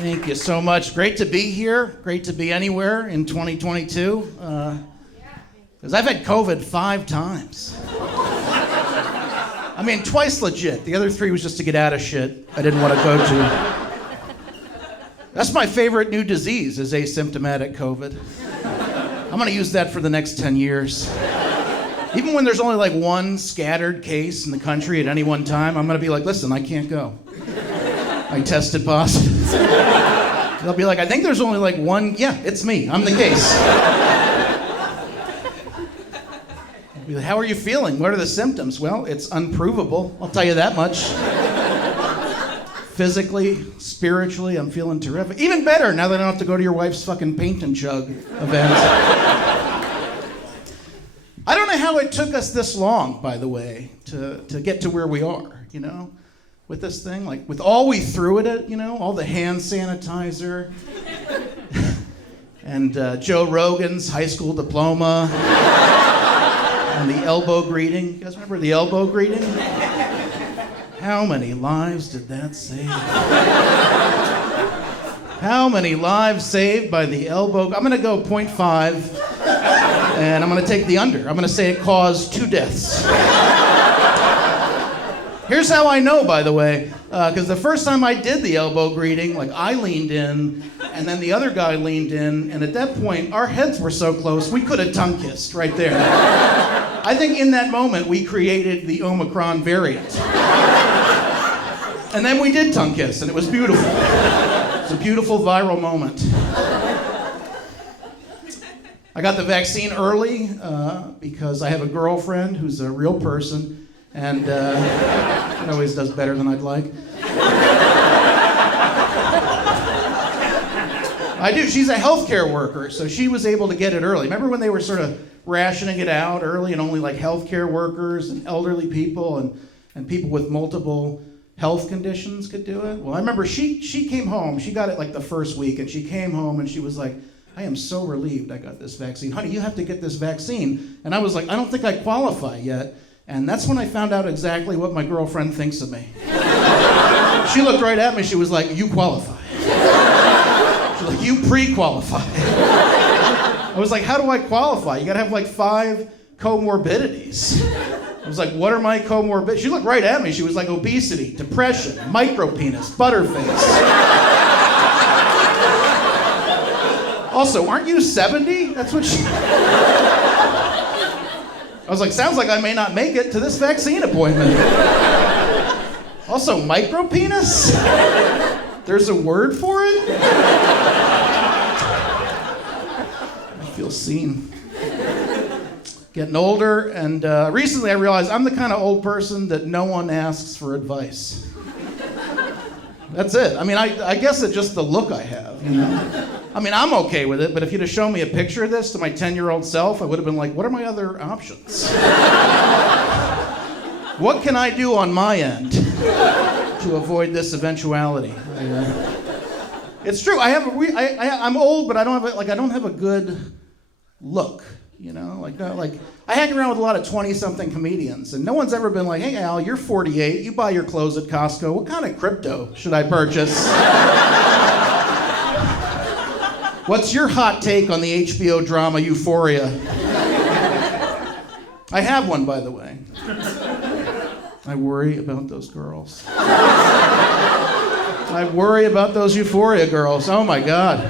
Thank you so much. Great to be here. Great to be anywhere in 2022. Because I've had COVID 5 times. I mean, twice legit. The other 3 was just to get out of shit I didn't want to go to. That's my favorite new disease, is asymptomatic COVID. I'm going to use that for the next 10 years. Even when there's only like one scattered case in the country at any one time, I'm going to be like, listen, I can't go. I tested positive. They'll be like, I think there's only like one. Yeah, it's me. I'm the case. I'll be like, how are you feeling? What are the symptoms? Well, it's unprovable. I'll tell you that much. Physically, spiritually, I'm feeling terrific. Even better now that I don't have to go to your wife's fucking paint and chug event. I don't know how it took us this long, by the way, to get to where we are, you know? With this thing, like with all we threw at it, you know, all the hand sanitizer and Joe Rogan's high school diploma and the elbow greeting. You guys remember the elbow greeting? How many lives did that save? How many lives saved by the elbow? I'm gonna go 0.5 and I'm gonna take the under. I'm gonna say it caused 2 deaths. Here's how I know, by the way, because the first time I did the elbow greeting, like I leaned in, and then the other guy leaned in, and at that point, our heads were so close, we could have tongue kissed right there. I think in that moment, we created the Omicron variant. And then we did tongue kiss, and it was beautiful. It was a beautiful viral moment. I got the vaccine early because I have a girlfriend who's a real person, and it always does better than I'd like. I do. She's a healthcare worker, so she was able to get it early. Remember when they were sort of rationing it out early and only like healthcare workers and elderly people and people with multiple health conditions could do it? Well, I remember she came home. She got it like the first week, and she came home and she was like, I am so relieved I got this vaccine. Honey, you have to get this vaccine. And I was like, I don't think I qualify yet. And that's when I found out exactly what my girlfriend thinks of me. She looked right at me, she was like, you qualify. She's like, you pre-qualify. I was like, how do I qualify? You gotta have like 5 comorbidities. I was like, what are my comorbidities? She looked right at me, she was like, obesity, depression, micropenis, butterface. Also, aren't you 70? That's what she... I was like, sounds like I may not make it to this vaccine appointment. Also, micropenis? There's a word for it? I feel seen. Getting older, and recently I realized I'm the kind of old person that no one asks for advice. That's it. I mean, I guess it's just the look I have, you know? I mean, I'm okay with it, but if you'd have shown me a picture of this to my 10-year-old self, I would have been like, what are my other options? What can I do on my end to avoid this eventuality? It's true. I'm old, but I don't have a good look, you know? Like I hang around with a lot of 20-something comedians, and no one's ever been like, hey, Al, you're 48, you buy your clothes at Costco. What kind of crypto should I purchase? What's your hot take on the HBO drama Euphoria? I have one, by the way. I worry about those girls. I worry about those Euphoria girls. Oh my God.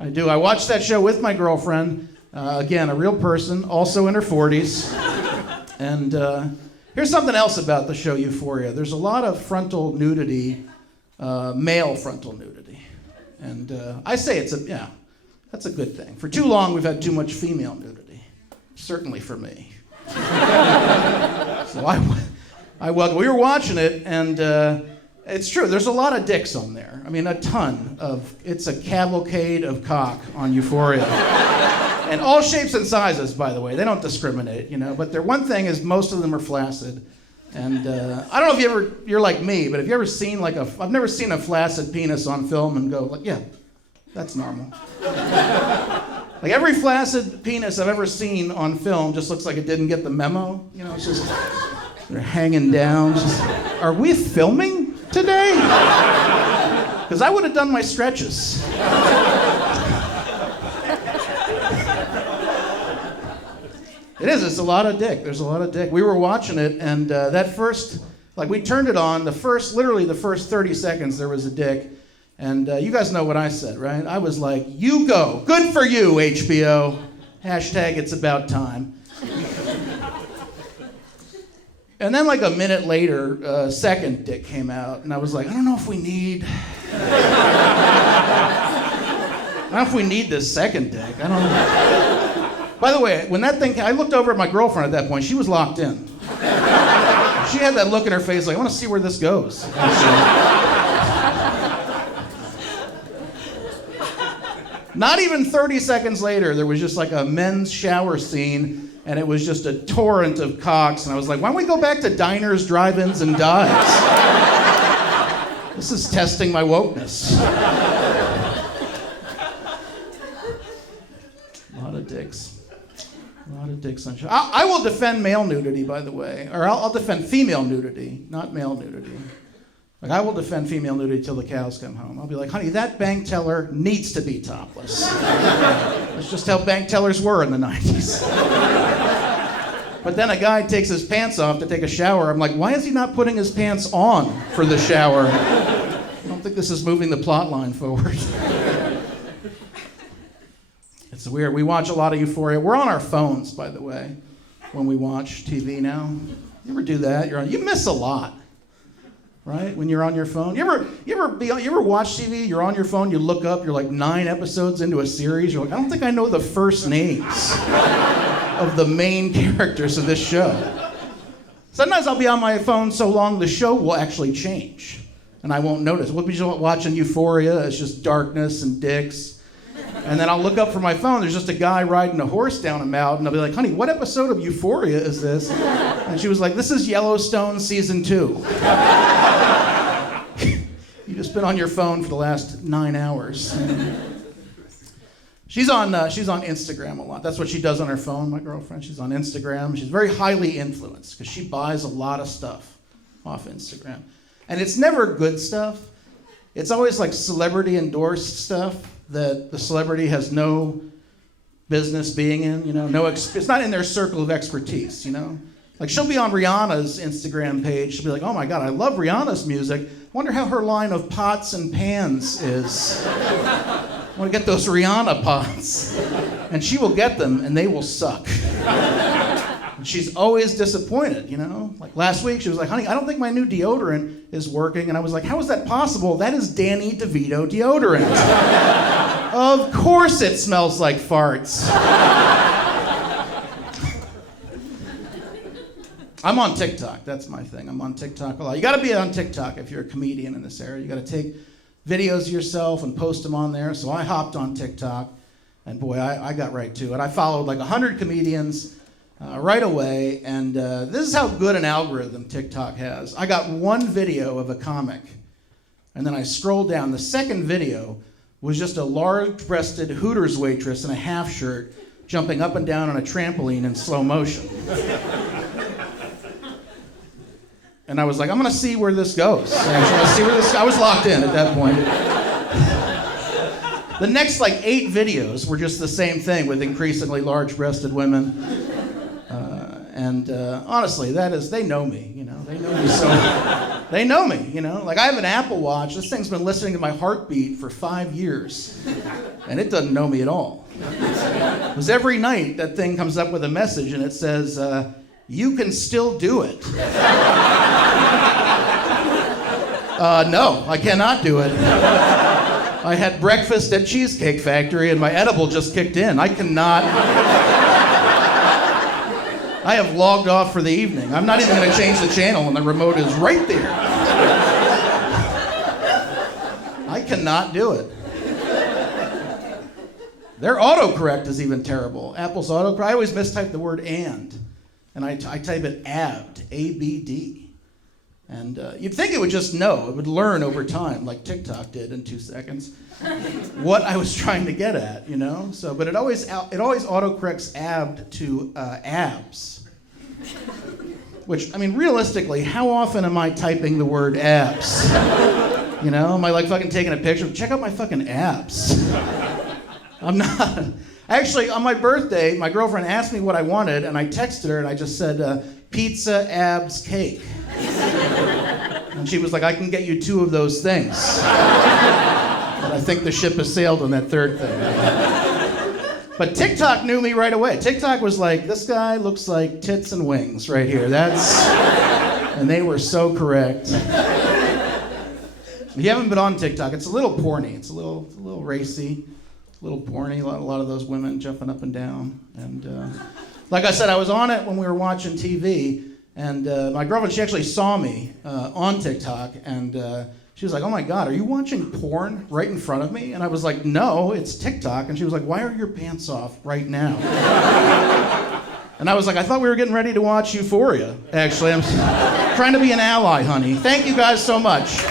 I do. I watched that show with my girlfriend. Again, a real person, also in her 40s. And here's something else about the show Euphoria. There's a lot of frontal nudity, male frontal nudity. And I say that's a good thing. For too long, we've had too much female nudity. Certainly for me. So we were watching it, and it's true, there's a lot of dicks on there. I mean, a ton it's a cavalcade of cock on Euphoria. And all shapes and sizes, by the way. They don't discriminate, you know. But their one thing is most of them are flaccid. And I don't know if you're like me, but have you ever seen I've never seen a flaccid penis on film and go like, yeah, that's normal. Like every flaccid penis I've ever seen on film just looks like it didn't get the memo. You know, it's just, they're hanging down. Are we filming today? because I would have done my stretches. It's a lot of dick. There's a lot of dick. We were watching it, and that first, we turned it on, literally the first 30 seconds, there was a dick. And you guys know what I said, right? I was like, you go. Good for you, HBO. Hashtag it's about time. And then a minute later, second dick came out, and I was like, I don't know if we need this second dick. I don't know. By the way, when that thing came, I looked over at my girlfriend at that point. She was locked in. She had that look in her face like, I want to see where this goes. Not even 30 seconds later, there was just a men's shower scene, and it was just a torrent of cocks, and I was like, why don't we go back to diners, drive-ins, and dives? This is testing my wokeness. A lot of dicks. A lot of dicks on show. I will defend male nudity, by the way, or I'll defend female nudity, not male nudity. I will defend female nudity till the cows come home. I'll be like, honey, that bank teller needs to be topless. That's just how bank tellers were in the 90s. But then a guy takes his pants off to take a shower. I'm like, why is he not putting his pants on for the shower? I don't think this is moving the plot line forward. It's weird. We watch a lot of Euphoria. We're on our phones, by the way, when we watch TV now. You ever do that? You miss a lot. Right? When you're on your phone. You ever watch TV, you're on your phone, you look up, you're 9 episodes into a series, you're like, I don't think I know the first names of the main characters of this show. Sometimes I'll be on my phone so long the show will actually change, and I won't notice. We'll be watching Euphoria, it's just darkness and dicks. And then I'll look up from my phone, there's just a guy riding a horse down a mountain. I'll be like, honey, what episode of Euphoria is this? And she was like, this is Yellowstone season 2. You've just been on your phone for the last 9 hours. She's on Instagram a lot. That's what she does on her phone, my girlfriend. She's on Instagram. She's very highly influenced because she buys a lot of stuff off Instagram. And it's never good stuff. It's always celebrity endorsed stuff that the celebrity has no business being in, it's not in their circle of expertise, she'll be on Rihanna's Instagram page, she'll be like, oh my God, I love Rihanna's music, wonder how her line of pots and pans is. I want to get those Rihanna pots. And she will get them, and they will suck. And she's always disappointed, last week she was like, honey, I don't think my new deodorant is working. And I was like, how is that possible? That is Danny DeVito deodorant. Of course it smells like farts. I'm on TikTok. That's my thing. I'm on TikTok a lot. You got to be on TikTok if you're a comedian in this area. You got to take videos of yourself and post them on there. So I hopped on TikTok, and boy, I got right to it. I followed 100 comedians right away, and this is how good an algorithm TikTok has. I got one video of a comic, and then I scrolled down. The second video was just a large-breasted Hooters waitress in a half shirt jumping up and down on a trampoline in slow motion. And I was like, I'm going to see where this goes. I was locked in at that point. The next 8 videos were just the same thing with increasingly large-breasted women. Honestly, they know me, they know me so, they know me, I have an Apple Watch, this thing's been listening to my heartbeat for 5 years, and it doesn't know me at all. Because every night that thing comes up with a message and it says, you can still do it. No, I cannot do it. I had breakfast at Cheesecake Factory and my edible just kicked in. I have logged off for the evening. I'm not even going to change the channel and the remote is right there. I cannot do it. Their autocorrect is even terrible. Apple's autocorrect, I always mistype the word and I type it ABD, A-B-D. And you'd think it would just know, it would learn over time, like TikTok did in 2 seconds, what I was trying to get at, So, but it always autocorrects ABD to abs. Which, realistically, how often am I typing the word abs? You know, am I like fucking taking a picture? Check out my fucking abs. I'm not. Actually, on my birthday, my girlfriend asked me what I wanted, and I texted her, and I just said, pizza, abs, cake. And she was like, I can get you 2 of those things. But I think the ship has sailed on that third thing. But TikTok knew me right away. TikTok was like, this guy looks like tits and wings right here. And they were so correct. If you haven't been on TikTok, it's a little porny. It's a little racy, a little porny. A lot of those women jumping up and down. And like I said, I was on it when we were watching TV. And my girlfriend, she actually saw me on TikTok. And she was like, oh my God, are you watching porn right in front of me? And I was like, no, it's TikTok. And she was like, why are your pants off right now? And I was like, I thought we were getting ready to watch Euphoria, actually. I'm trying to be an ally, honey. Thank you guys so much.